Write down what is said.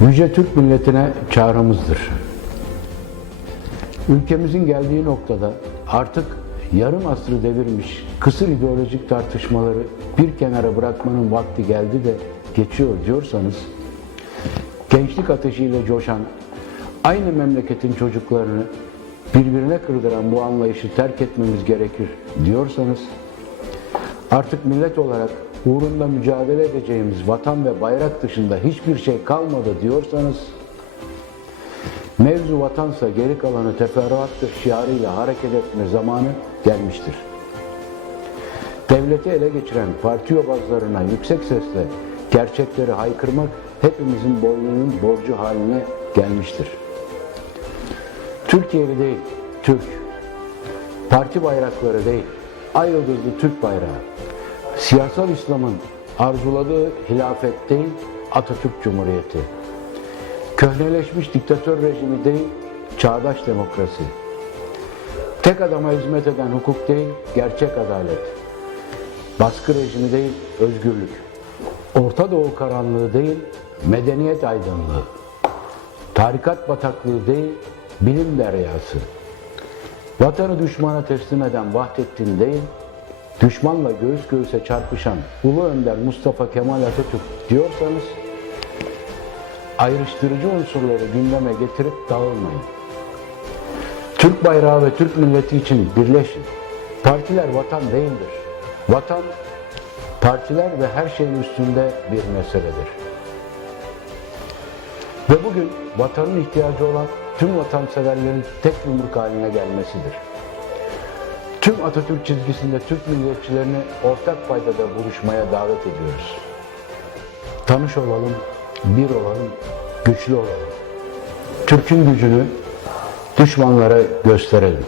Yüce Türk milletine çağrımızdır. Ülkemizin geldiği noktada artık yarım asrı devirmiş kısır ideolojik tartışmaları bir kenara bırakmanın vakti geldi de geçiyor diyorsanız, gençlik ateşiyle coşan, aynı memleketin çocuklarını birbirine kırdıran bu anlayışı terk etmemiz gerekir diyorsanız, artık millet olarak uğrunda mücadele edeceğimiz vatan ve bayrak dışında hiçbir şey kalmadı diyorsanız, mevzu vatansa geri kalanı teferruattır şiarıyla hareket etme zamanı gelmiştir. Devleti ele geçiren parti yobazlarına yüksek sesle gerçekleri haykırmak hepimizin boynunun borcu haline gelmiştir. Türkiye'li değil, Türk. Parti bayrakları değil, ay yıldızlı Türk bayrağı. Siyasal İslam'ın arzuladığı hilafet değil, Atatürk Cumhuriyeti. Köhneleşmiş diktatör rejimi değil, çağdaş demokrasi. Tek adama hizmet eden hukuk değil, gerçek adalet. Baskı rejimi değil, özgürlük. Orta Doğu karanlığı değil, medeniyet aydınlığı. Tarikat bataklığı değil, bilim deryası. Vatanı düşmana teslim eden Vahdettin değil, düşmanla göğüs göğüse çarpışan Ulu Önder Mustafa Kemal Atatürk diyorsanız, ayrıştırıcı unsurları gündeme getirip dağılmayın. Türk bayrağı ve Türk milleti için birleşin. Partiler vatan değildir. Vatan, partiler ve her şeyin üstünde bir meseledir. Ve bugün vatanın ihtiyacı olan tüm vatanseverlerin tek yumruk haline gelmesidir. Tüm Atatürk çizgisinde Türk milliyetçilerini ortak paydada buluşmaya davet ediyoruz. Tanış olalım, bir olalım, güçlü olalım. Türk'ün gücünü düşmanlara gösterelim.